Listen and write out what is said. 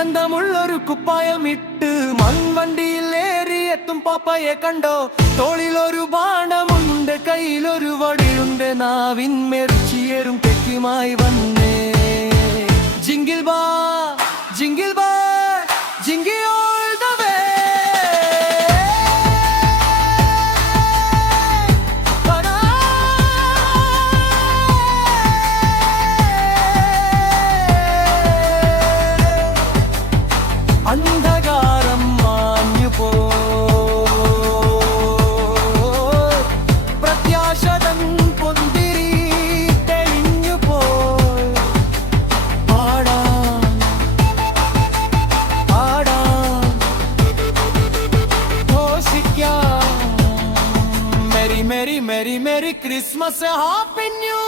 ചന്തമുള്ളൊരു കുപ്പായമിട്ട് മൺവണ്ടിയിൽ ഏറിയെത്തും പാപ്പയെ കണ്ടോ. തോളിലൊരു ബാണമുണ്ട്, കയ്യിലൊരു വടിയുണ്ട്, നാവിന്മേർച്ചിയേറും തെക്കുമായി വന്നേ. ജിങ്കിൾ ബാ ജിങ്കിൾ ബാ ജിങ്കിൾ ഓൾ ദ വേ. അന്ധകാരം മാഞ്ഞുപോ, പ്രത്യാശതൻ പൊന്തിരി തെളിഞ്ഞുപോ. പാടാം പാടാം ഘോഷിക്കാം, merry merry merry merry Christmas, happy new